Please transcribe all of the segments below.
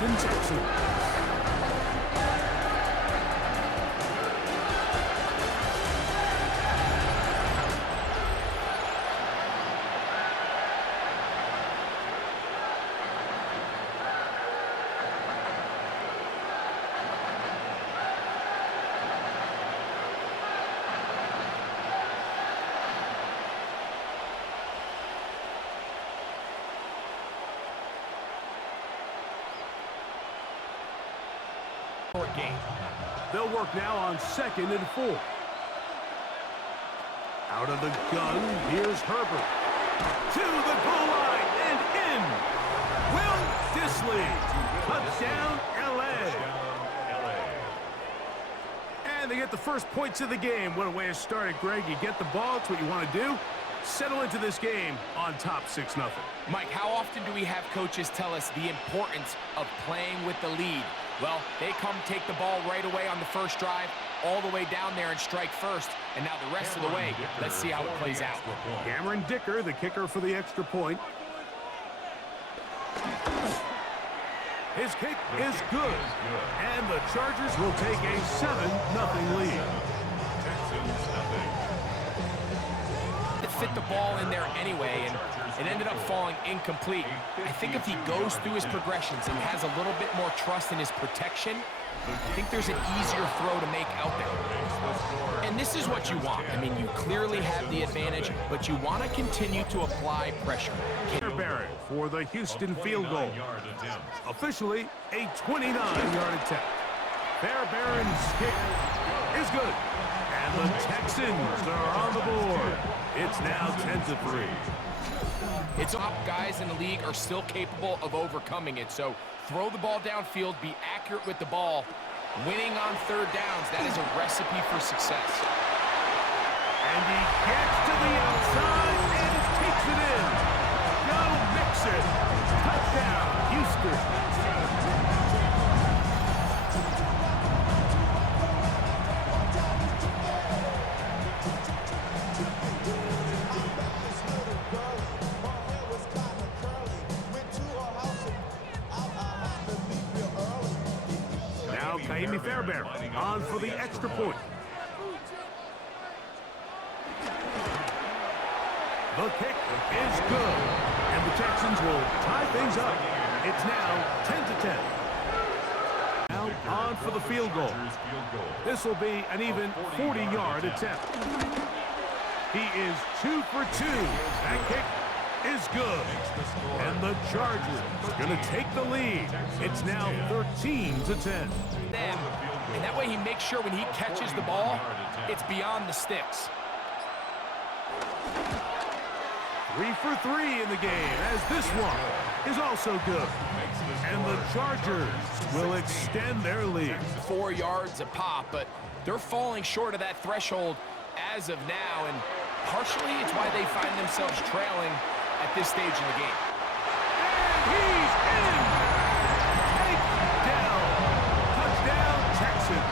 Houston Texans. Game. They'll work now on 2nd and 4. Out of the gun, here's Herbert. To the goal line and in. Will Disley. Touchdown, L.A. And they get the first points of the game. What a way to start it, Greg. You get the ball. It's what you want to do. Settle into this game on top 6-0. Mike, how often do we have coaches tell us the importance of playing with the lead? Well, they come take the ball right away on the first drive, all the way down there and strike first. And now the rest of the way, let's see how it plays out. Cameron Dicker, the kicker for the extra point. His kick is good. And the Chargers will take a 7-0 lead. It fit the ball in there anyway, and it ended up falling incomplete. I think if he goes through his progressions and has a little bit more trust in his protection, I think there's an easier throw to make out there. And this is what you want. I mean, you clearly have the advantage, but you want to continue to apply pressure. Barrett for the Houston field goal. Officially, a 29-yard attempt. Fairbairn's kick is good. And the Texans are on the board. It's now 10-3. It's top guys in the league are still capable of overcoming it. So throw the ball downfield, be accurate with the ball. Winning on third downs, that is a recipe for success. And he gets to the outside and takes it in. Go Mixon. Touchdown, Houston. Fairbairn on for the extra point. The kick is good, and the Texans will tie things up. It's now 10-10. Now on for the field goal. This will be an even 40-yard attempt. He is 2 for 2. That kick is good. And the Chargers are going to take the lead. It's now 13-10. And that way he makes sure when he catches the ball, it's beyond the sticks. 3 for 3 in the game, as this one is also good. And the Chargers will extend their lead. 4 yards a pop, but they're falling short of that threshold as of now, and partially it's why they find themselves trailing at this stage in the game. And he's in! Takedown! Touchdown, Texans!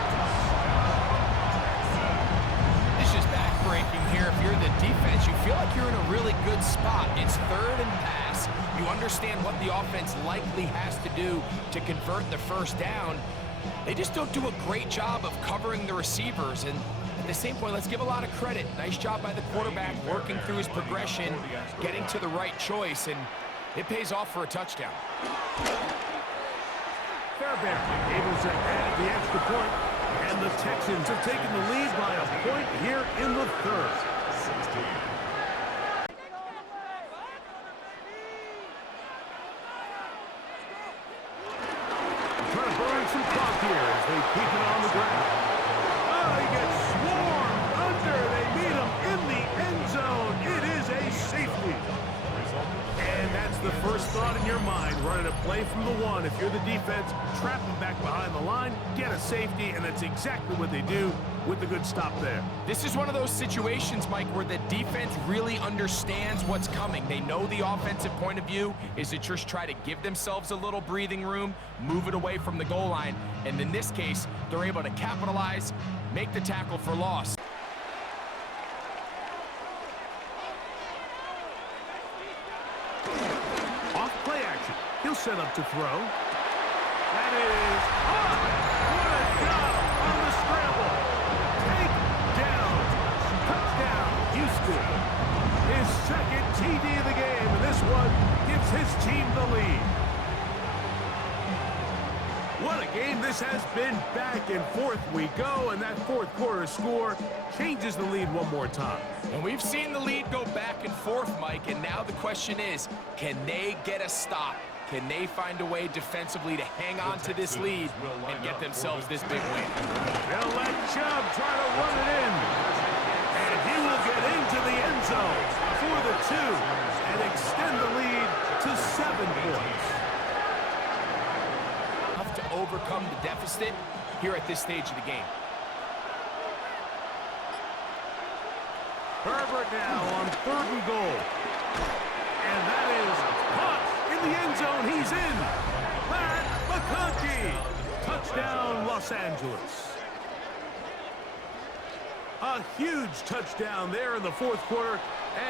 This is backbreaking here. If you're the defense, you feel like you're in a really good spot. It's third and pass. You understand what the offense likely has to do to convert the first down. They just don't do a great job of covering the receivers, and at the same point, let's give a lot of credit. Nice job by the quarterback working through his progression, getting to the right choice, and it pays off for a touchdown. Fairbairn able to add the extra point, and the Texans have taken the lead by a point here in the third. Trying to burn some clock here as they keep it on the ground. Oh, he gets swarmed under. They meet him in the end zone. It is a safety. And that's the first thought in your mind, running a play from the one. If you're the defense, trap them back behind the line, get a safety, and that's exactly what they do with the good stop there. This is one of those situations, Mike, where the defense really understands what's coming. They know the offensive point of view is to just try to give themselves a little breathing room, move it away from the goal line, and in this case, they're able to capitalize, make the tackle for loss. Off play action. He'll set up to throw. That is up. What a job on the scramble. Take down. Touchdown, Houston. His second TD of the game, and this one gives his team the lead. What a game this has been. Back and forth we go, and that fourth quarter score changes the lead one more time. And we've seen the lead go back and forth, Mike, and now the question is, can they get a stop? Can they find a way defensively to hang on to this lead and get themselves this big win? They'll let Chubb try to run it in. And he will get into the end zone for the 2 and extend the lead to 7 points. Enough to overcome the deficit here at this stage of the game. Herbert now on 3rd and goal. And that is caught in the end zone. He's in. Matt McConkey. Touchdown, Los Angeles. A huge touchdown there in the fourth quarter,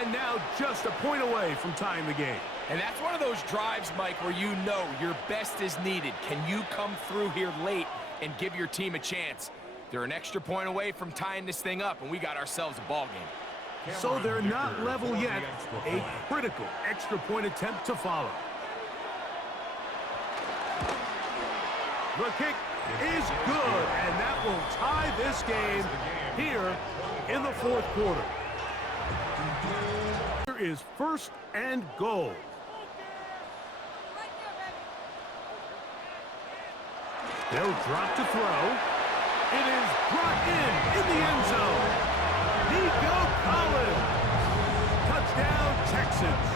and now just a point away from tying the game. And that's one of those drives, Mike, where you know your best is needed. Can you come through here late and give your team a chance? They're an extra point away from tying this thing up, and we got ourselves a ball game. So they're not level yet. A critical extra point attempt to follow. The kick is good, and that will tie this game here in the fourth quarter. Here is 1st and goal. They'll drop to throw. It is brought in the end zone. Nico Collins. Touchdown, Texans.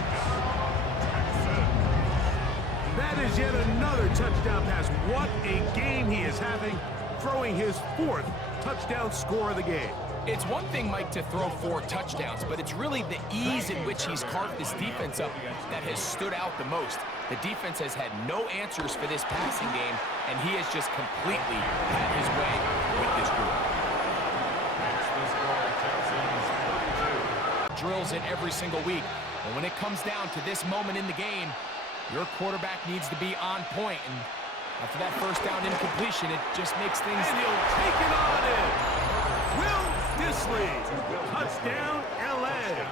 That is yet another touchdown pass. What a game he is having, throwing his 4th touchdown score of the game. It's one thing, Mike, to throw 4 touchdowns, but it's really the ease in which he's carved this defense up that has stood out the most. The defense has had no answers for this passing game, and he has just completely had his way with this group. Drills it every single week, and when it comes down to this moment in the game, your quarterback needs to be on point, and after that first down incompletion, it just makes things... And he'll take it on in. Will Disley. Touchdown, L.A.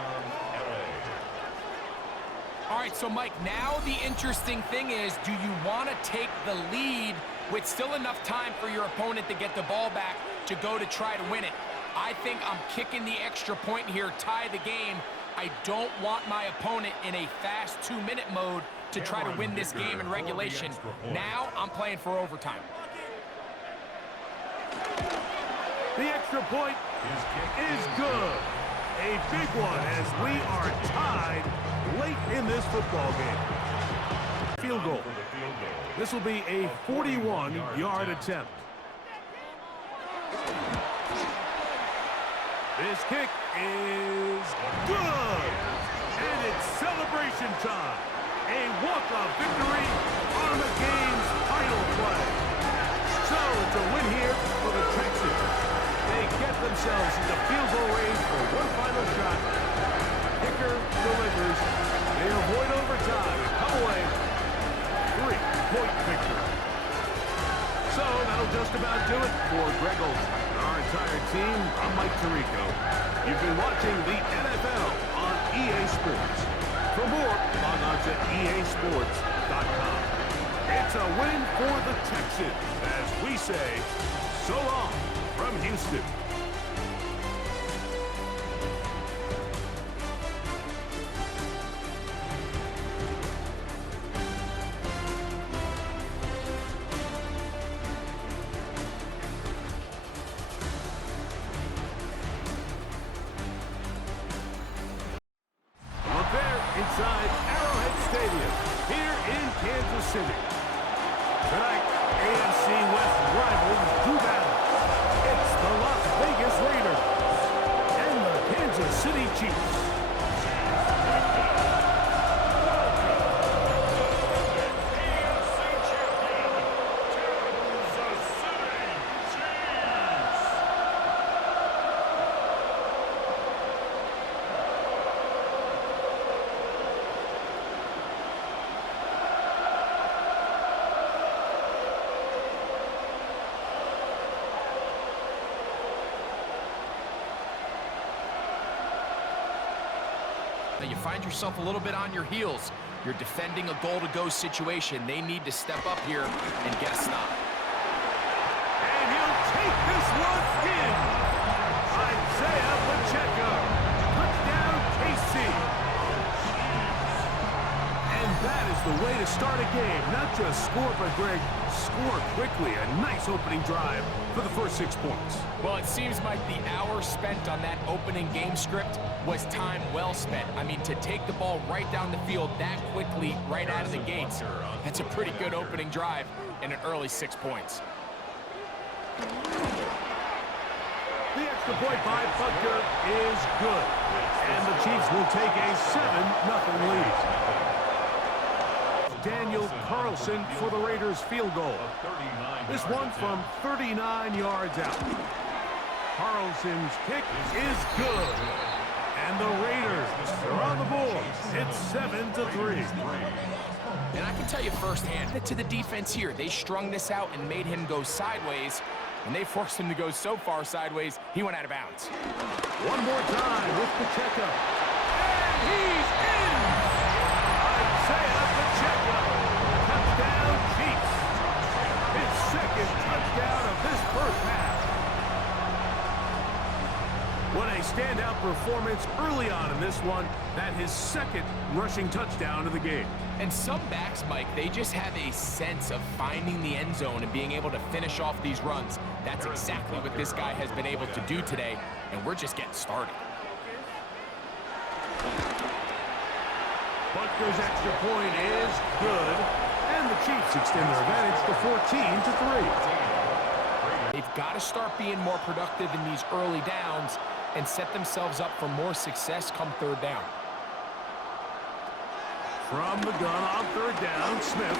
All right, so Mike, now the interesting thing is, do you want to take the lead with still enough time for your opponent to get the ball back to go to try to win it? I think I'm kicking the extra point here, tie the game. I don't want my opponent in a fast 2-minute mode to try to win this game in regulation. Now I'm playing for overtime. The extra point is good. A big one as we are tied late in this football game. Field goal. This will be a 41-yard attempt. This kick is good. And it's celebration time. A walk-off victory on the game's final play. So it's a win here for the Texans. They get themselves into field goal range for one final shot. Kicker delivers. They avoid overtime and come away 3-point victory. So that'll just about do it for Greg Olson and our entire team. I'm Mike Tirico. You've been watching the NFL on EA Sports. For more, log on to easports.com. It's a win for the Texans as we say so long from Houston. Inside Arrowhead Stadium here in Kansas City. Tonight, AFC West rivals do battle. It's the Las Vegas Raiders and the Kansas City Chiefs. You find yourself a little bit on your heels. You're defending a goal-to-go situation. They need to step up here and get a stop. And he'll take this one in. Isaiah Pacheco. Touchdown, KC. And that is the way to start a game. Not just score, but Greg, score quickly. A nice opening drive for the first 6 points. Well, it seems like the hour spent on that opening game script was time well spent. I mean, to take the ball right down the field that quickly, right out of the gates, that's a pretty good opening drive and an early 6 points. The extra point by Butker is good. And the Chiefs will take a 7-0 lead. Daniel Carlson for the Raiders field goal. This one from 39 yards out. Carlson's kick is good. And the Raiders are on the board. It's 7-3. And I can tell you firsthand that to the defense here, they strung this out and made him go sideways. And they forced him to go so far sideways, he went out of bounds. One more time with Pacheco. And he's in! Isaiah Pacheco. Touchdown, Chiefs. His second touchdown of this first half. What a standout performance early on in this one. That his second rushing touchdown of the game. And some backs, Mike, they just have a sense of finding the end zone and being able to finish off these runs. That's exactly what this guy has been able to do today, and we're just getting started. Butker's extra point is good, and the Chiefs extend their advantage to 14-3. They've got to start being more productive in these early downs and set themselves up for more success come third down. From the gun on third down, Smith.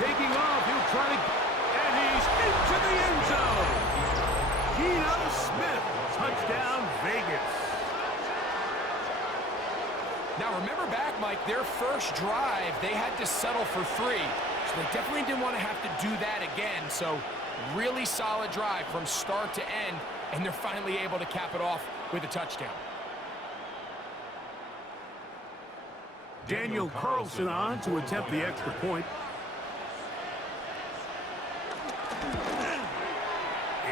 Taking off, he'll try to... And he's into the end zone! Geno Smith, touchdown, Vegas. Now remember back, Mike, their first drive, they had to settle for 3. So they definitely didn't want to have to do that again. So really solid drive from start to end, and they're finally able to cap it off with a touchdown. Daniel Carlson on to attempt the extra point.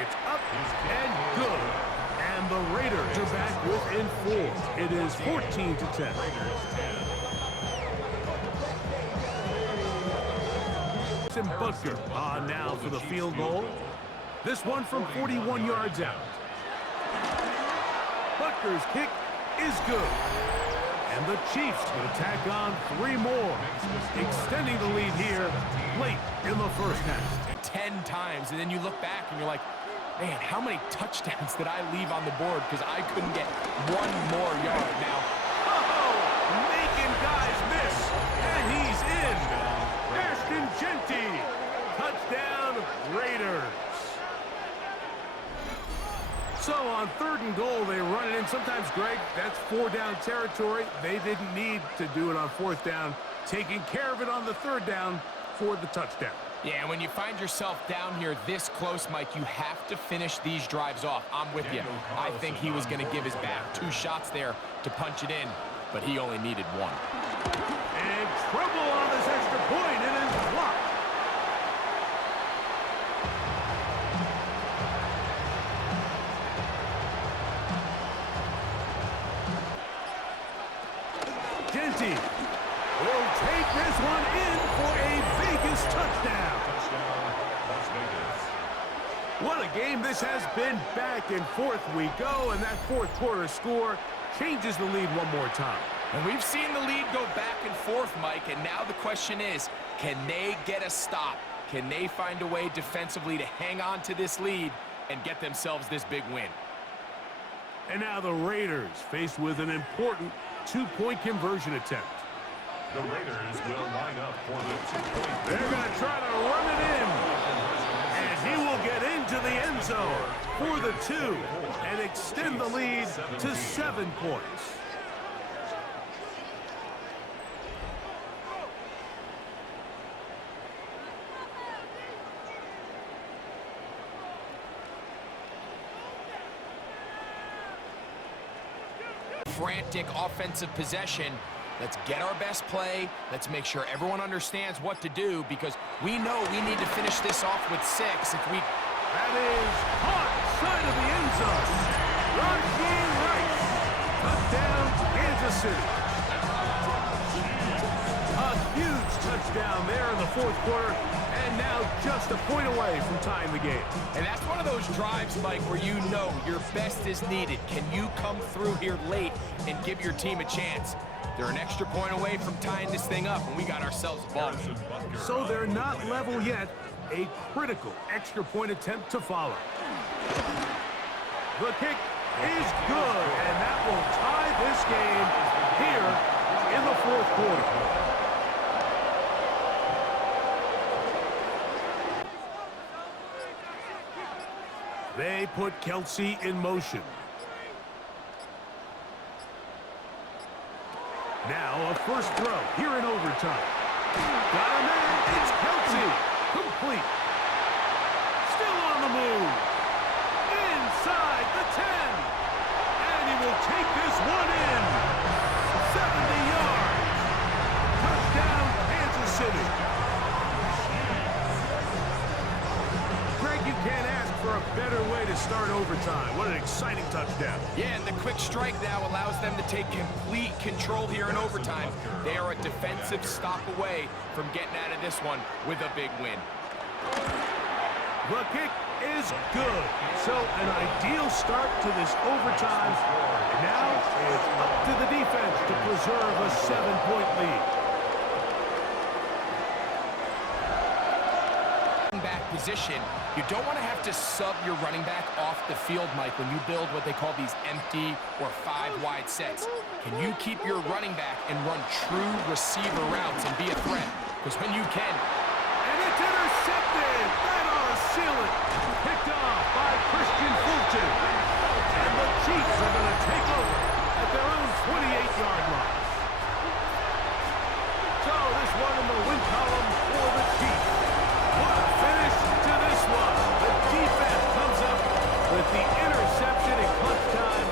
It's up and good. And the Raiders are back within 4. It is 14-10. And Butker on now for the field goal. This one from 41 yards out. Butker's kick is good. And the Chiefs will tack on 3 more, extending the lead here late in the first half. 10 times, and then you look back and you're like, man, how many touchdowns did I leave on the board because I couldn't get 1 more yard? Now, making guys miss, and he's in. Ashton Genty, touchdown, Raiders. So on 3rd and goal, they run it in. Sometimes, Greg, that's 4-down territory. They didn't need to do it on 4th down. Taking care of it on the 3rd down for the touchdown. Yeah, when you find yourself down here this close, Mike, you have to finish these drives off. I'm with you. I think he was going to give his back 2 shots there to punch it in, but he only needed 1. And trouble on this extra point. It is blocked. Genty will take this one in for a Vegas touchdown. What a game this has been. Back and forth we go, and that 4th quarter score changes the lead one more time. And we've seen the lead go back and forth, Mike, and now the question is, can they get a stop? Can they find a way defensively to hang on to this lead and get themselves this big win? And now the Raiders faced with an important 2-point conversion attempt. The Raiders will line up for the 2-point. They're going to try to run it in. And he will get into the end zone for the 2 and extend the lead to 7 points. frantic offensive possession. Let's get our best play. Let's make sure everyone understands what to do, because we know we need to finish this off with 6 if we... That is caught side of the end zone. Raheem Rice. Touchdown, Kansas City. A huge touchdown there in the fourth quarter, and now just a point away from tying the game. And that's one of those drives, Mike, where you know your best is needed. Can you come through here late and give your team a chance? They're an extra point away from tying this thing up, and we got ourselves a ball. So they're not level yet. A critical extra point attempt to follow. The kick is good, and that will tie this game here in the fourth quarter. They put Kelsey in motion. Now a first throw here in overtime. Got a man, it's Kelsey. Complete. Still on the move. Inside the 10. And he will take this one in. 70 yards. Touchdown, Kansas City. Greg, you can't ask for a better way to start overtime. What an exciting touchdown. Yeah, and the quick strike now allows them to take complete control here in overtime. They are a defensive stop away from getting out of this one with a big win. The kick is good. So an ideal start to this overtime. And now it's up to the defense to preserve a 7-point lead. Back position, you don't want to have to sub your running back off the field, Mike, when you build what they call these empty or 5-wide sets. Can you keep your running back and run true receiver routes and be a threat? Because when you can... And it's intercepted! That ought to seal it! Picked off by Christian Fulton. And the Chiefs are going to take over at their own 28-yard line. So this one in the win column for the Chiefs. What a finish to this one. The defense comes up with the interception in clutch time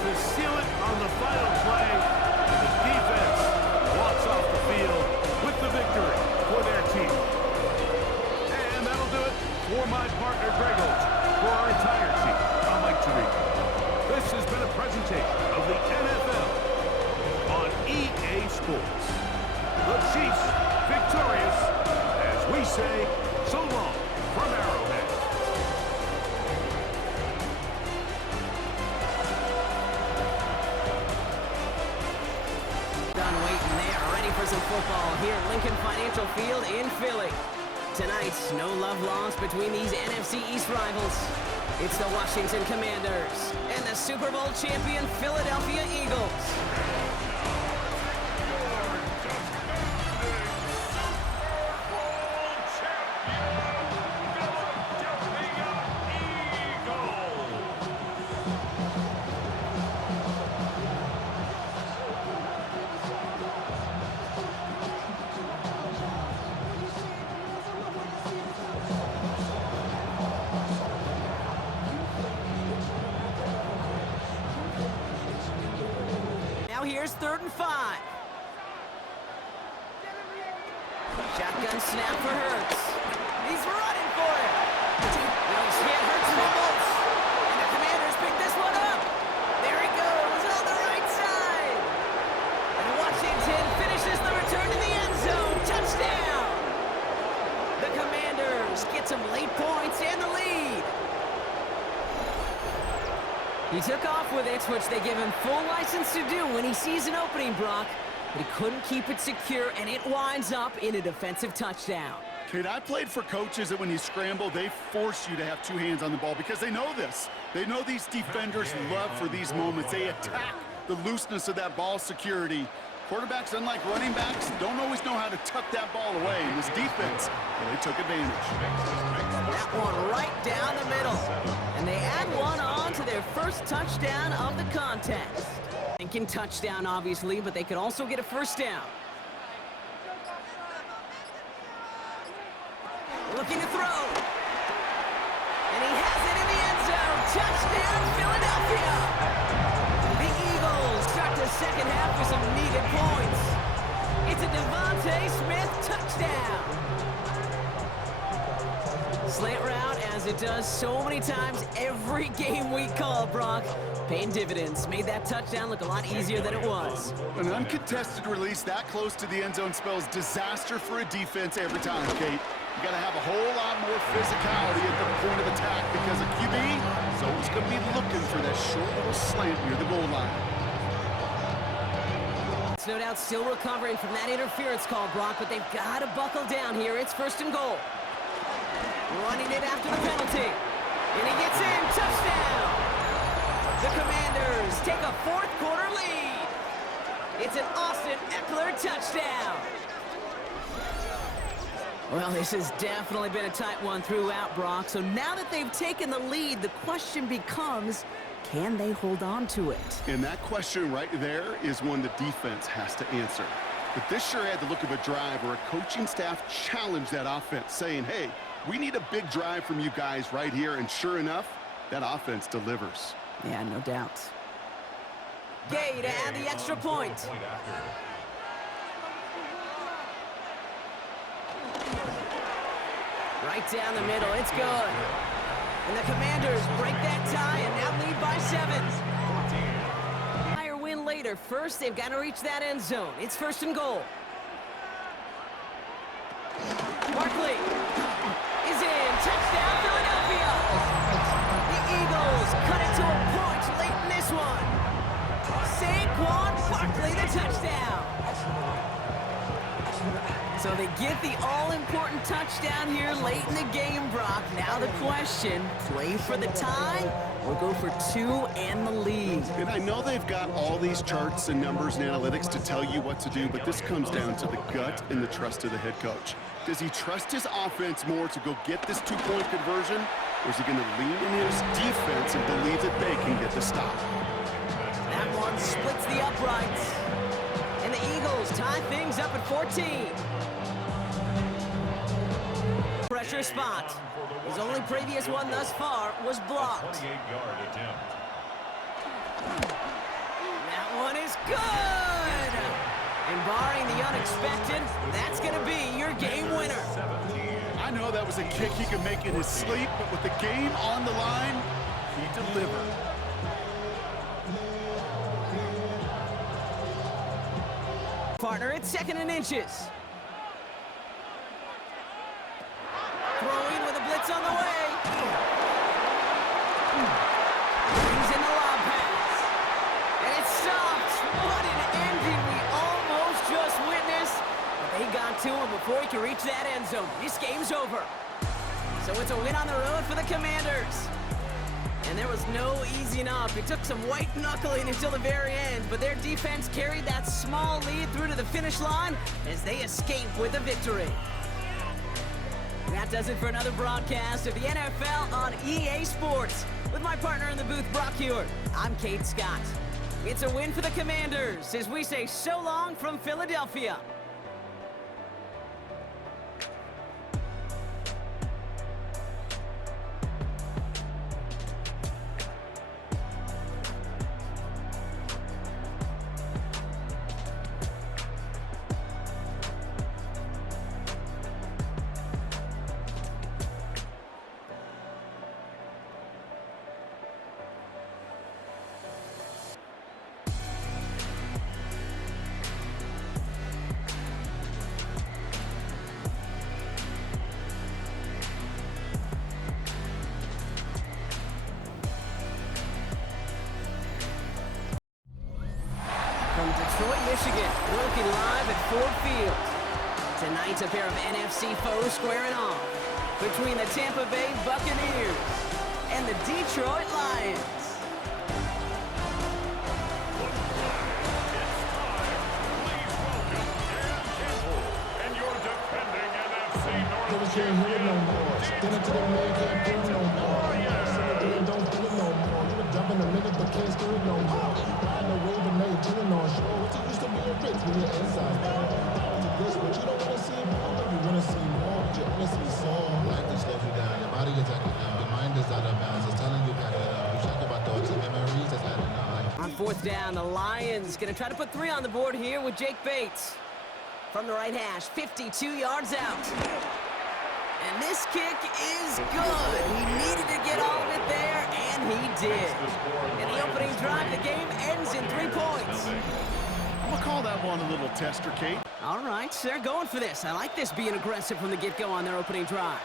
to seal it on the final play. And the defense walks off the field with the victory for their team. And that'll do it for my partner, Greg Olson. For our entire team, I'm Mike Tirico. This has been a presentation of the NFL on EA Sports. The Chiefs victorious, as we say, so long from Arrowhead. Done waiting there, ready for some football here at Lincoln Financial Field in Philly. Tonight, no love lost between these NFC East rivals. It's the Washington Commanders and the Super Bowl champion Philadelphia Eagles. Now here's 3rd and 5. Shotgun snap for Hurts. He's running for it. Nice hit. Hurts fumbles. And the Commanders pick this one up. There he goes on the right side. And Washington finishes the return to the end zone. Touchdown. The Commanders get some late points and the lead. He took off with it, which they give him full license to do when he sees an opening, Brock. But he couldn't keep it secure, and it winds up in a defensive touchdown. Kid, I played for coaches that when you scramble, they force you to have 2 hands on the ball because they know this. They know these defenders love for these moments. They attack the looseness of that ball security. Quarterbacks, unlike running backs, don't always know how to tuck that ball away. And this defense, well, they took advantage. That one right down the middle. And they add one on to their first touchdown of the contest. Thinking touchdown, obviously, but they could also get a first down. Looking to throw. And he has it in the end zone. Touchdown, Philadelphia. The Eagles start the second half with some needed points. It's a Devontae Smith touchdown. Slant route, as it does so many times every game we call, Brock. Paying dividends. Made that touchdown look a lot easier than it was. An uncontested release that close to the end zone spells disaster for a defense every time, Kate. You got to have a whole lot more physicality at the point of attack because a QB is always going to be looking for that short little slant near the goal line. It's no doubt still recovering from that interference call, Brock, but they've got to buckle down here. It's 1st and goal. Running it after the penalty. And he gets in. Touchdown! The Commanders take a 4th quarter lead. It's an Austin Eckler touchdown. Well, this has definitely been a tight one throughout, Brock. So now that they've taken the lead, the question becomes, can they hold on to it? And that question right there is one the defense has to answer. But this sure had the look of a drive where a coaching staff challenged that offense, saying, hey, we need a big drive from you guys right here. And sure enough, that offense delivers. Yeah, no doubt. Gay to add the extra point. Right down the middle, it's good. And the Commanders break that tie and now lead by 7. Higher win later. First, they've got to reach that end zone. It's 1st and goal. Barkley is in. Touchdown, Philadelphia. The Eagles cut it to a point late in this one. Saquon Barkley, the touchdown. So they get the all-important touchdown here late in the game, Brock. Now the question, play for the tie or go for 2 and the lead? And I know they've got all these charts and numbers and analytics to tell you what to do, but this comes down to the gut and the trust of the head coach. Does he trust his offense more to go get this 2-point conversion, or is he going to lean in his defense and believe that they can get the stop? That one splits the uprights. And the Eagles tie things up at 14. Pressure spot. His only previous one thus far was blocked. That one is good! And barring the unexpected, that's going to be your game winner. I know that was a kick he could make in his sleep, but with the game on the line, he delivered. Partner, it's 2nd and inches. Throwing with a blitz on the way. Brings in the lob pass. And it's stopped. What an ending we almost just witnessed. But they got to him before he could reach that end zone. This game's over. So it's a win on the road for the Commanders. And there was no easing up. It took some white knuckling until the very end, but their defense carried that small lead through to the finish line as they escape with a victory. That does it for another broadcast of the NFL on EA Sports. With my partner in the booth, Brock Hewitt, I'm Kate Scott. It's a win for the Commanders as we say so long from Philadelphia. From Detroit, Michigan, working live at Ford Field. Tonight's a pair of NFC foes squaring off between the Tampa Bay Buccaneers and the Detroit Lions. Can't hear it no more. Spin it to the man, can't feel it no more. Send it to him, don't feel it no more. You would jump in a minute, but can't steer it no more. Riding the wave and now you're chilling on shore. What you used to be a rich when you're inside. Power to this, but you don't want to see more. You want to see more, but you want to see soul. Life just slows you down. Your body is acting down. Your mind is out of bounds. It's telling you got it up. You check about thoughts and memories that's adding up. On 4th touchdown. The Lions going to try to put 3 on the board here with Jake Bates. From the right hash, 52 yards out. And this kick is good. He needed to get all of it there, and he did. In the opening drive, the game ends in 3 points. I'm going to call that one a little tester, Kate. All right, they're going for this. I like this being aggressive from the get-go on their opening drive.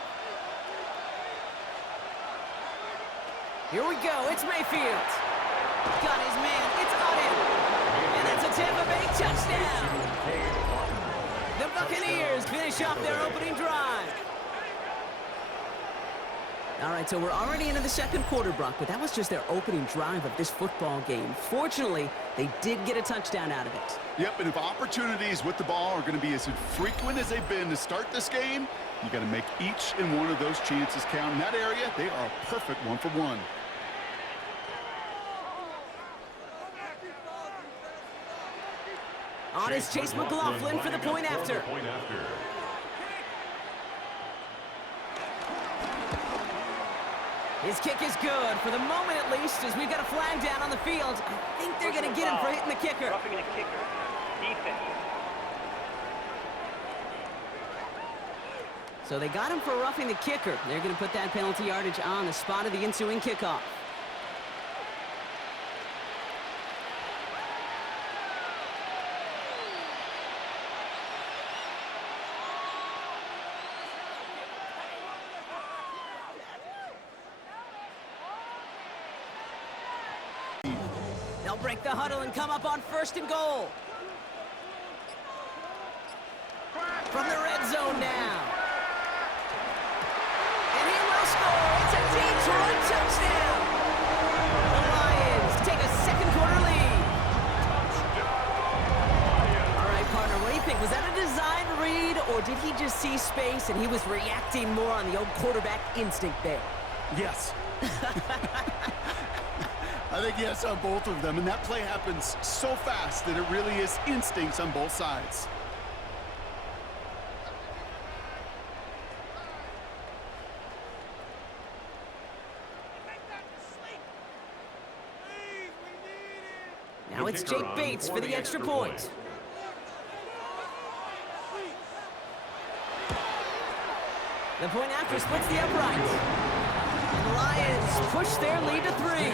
Here we go. It's Mayfield. Got his man. It's on him. And that's a Tampa Bay touchdown. The Buccaneers finish off their opening drive. All right, so we're already into the second quarter, Brock, but that was just their opening drive of this football game. Fortunately, they did get a touchdown out of it. Yep, and if opportunities with the ball are going to be as frequent as they've been to start this game, you got to make each and one of those chances count. In that area, they are a perfect 1-for-1. On is Chase McLaughlin for the point after. His kick is good, for the moment at least, as we've got a flag down on the field. I think they're going to get him for hitting the kicker. Roughing the kicker. Defense. So they got him for roughing the kicker. They're going to put that penalty yardage on the spot of the ensuing kickoff. They'll break the huddle and come up on 1st and goal. From the red zone now. And he will score. It's a Detroit touchdown. The Lions take a second quarter lead. All right, partner, what do you think? Was that a design read, or did he just see space and he was reacting more on the old quarterback instinct there? Yes. I think yes on both of them, and that play happens so fast that it really is instincts on both sides. Now it's Jake Bates for the extra point. The point after splits the upright. And the Lions push their lead to 3.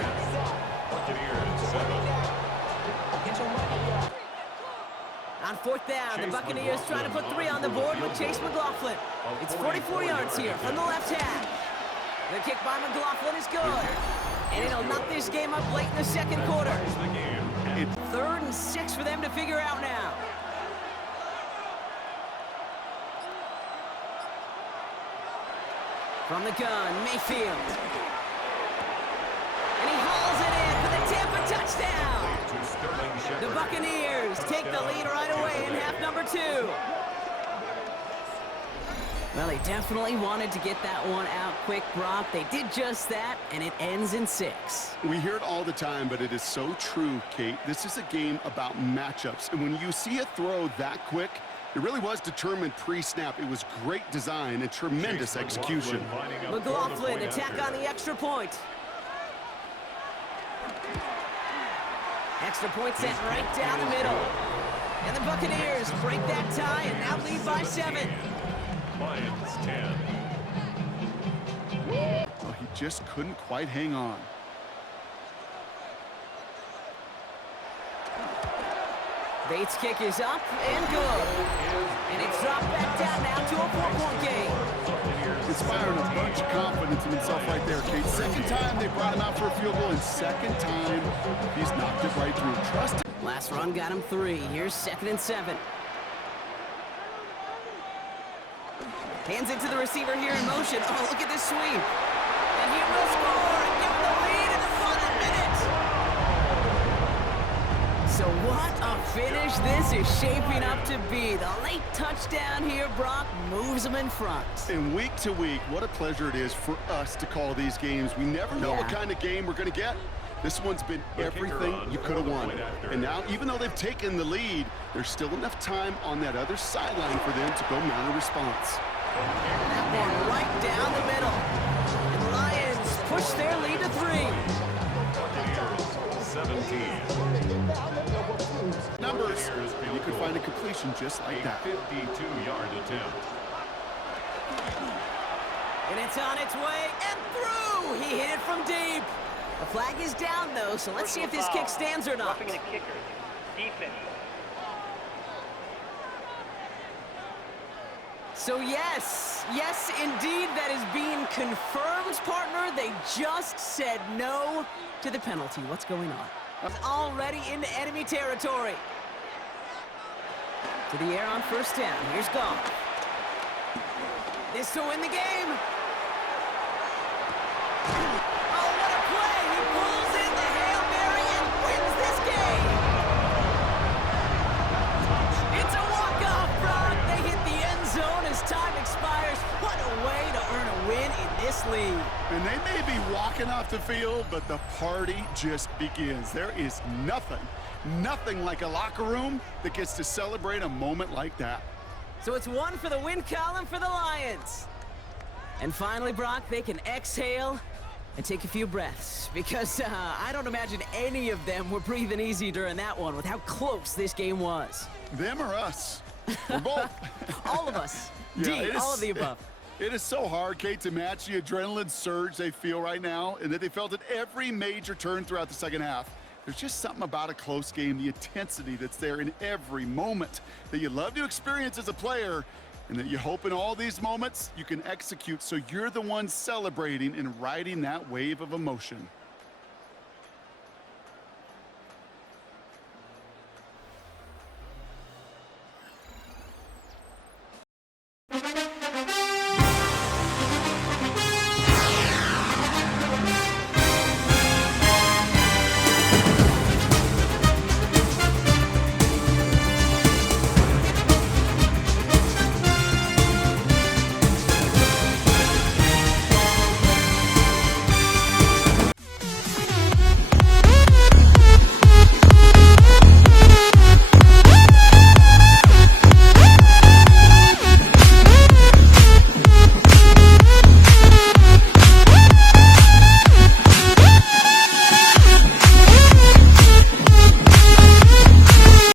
On 4th down, the Buccaneers trying to put 3 on the board with Chase McLaughlin. It's 44 yards here from the left half. The kick by McLaughlin is good. And it'll knock this game up late in the second quarter. 3rd and 6 for them to figure out now. From the gun, Mayfield. And he hauls it in for the Tampa touchdown. The Buccaneers take the lead right away in half number 2. Well, they definitely wanted to get that one out quick, Brock. They did just that, and it ends in 6. We hear it all the time, but it is so true, Kate. This is a game about matchups, and when you see a throw that quick, it really was determined pre-snap. It was great design and tremendous execution. McLaughlin, attack on the extra point. Extra point sent right down the middle. And the Buccaneers break that tie and now lead by 7. Lions 10. Oh, he just couldn't quite hang on. Bates' kick is up and good. And it's dropped back down now to a 4-point game. Inspiring a bunch of confidence in himself right there, Kate. Second time they brought him out for a field goal, and second time he's knocked it right through. Trust him. Last run got him 3. Here's 2nd and 7. Hands it to the receiver here in motion. Oh, look at this sweep. And he will score and give him the lead in the final minute. So what a finish this is shaping up to be. The late touchdown here, Brock, moves them in front. And week to week, what a pleasure it is for us to call these games. We never know what kind of game we're going to get. This one's been everything you could have wanted. And now, even though they've taken the lead, there's still enough time on that other sideline for them to go mount a response. That one right down the middle. And the Lions push their lead to 3. Numbers, and you could find a completion just like that. 52-yard attempt. And it's on its way and through. He hit it from deep. The flag is down, though, so let's see if this kick stands or not. Roughing the kicker. Defense. So yes, indeed, that is being confirmed, partner. They just said no to the penalty. What's going on? Already into enemy territory. To the air on first down. Here's Goff. This to win the game. Oh, what a play! He pulls in the Hail Mary and wins this game. It's a walk-off, Brock. They hit the end zone as time expires. What a way to earn a win in this league. And they may be walking off the field, but the party just begins. There is nothing like a locker room that gets to celebrate a moment like that. So it's one for the win column for the Lions. And finally, Brock, they can exhale and take a few breaths, because I don't imagine any of them were breathing easy during that one with how close this game was. Them or us? We're both. All of us. Yeah, D, all of the above. It is so hard, Kate, to match the adrenaline surge they feel right now, and that they felt at every major turn throughout the second half. There's just something about a close game, the intensity that's there in every moment that you love to experience as a player, and that you hope in all these moments you can execute so you're the one celebrating and riding that wave of emotion.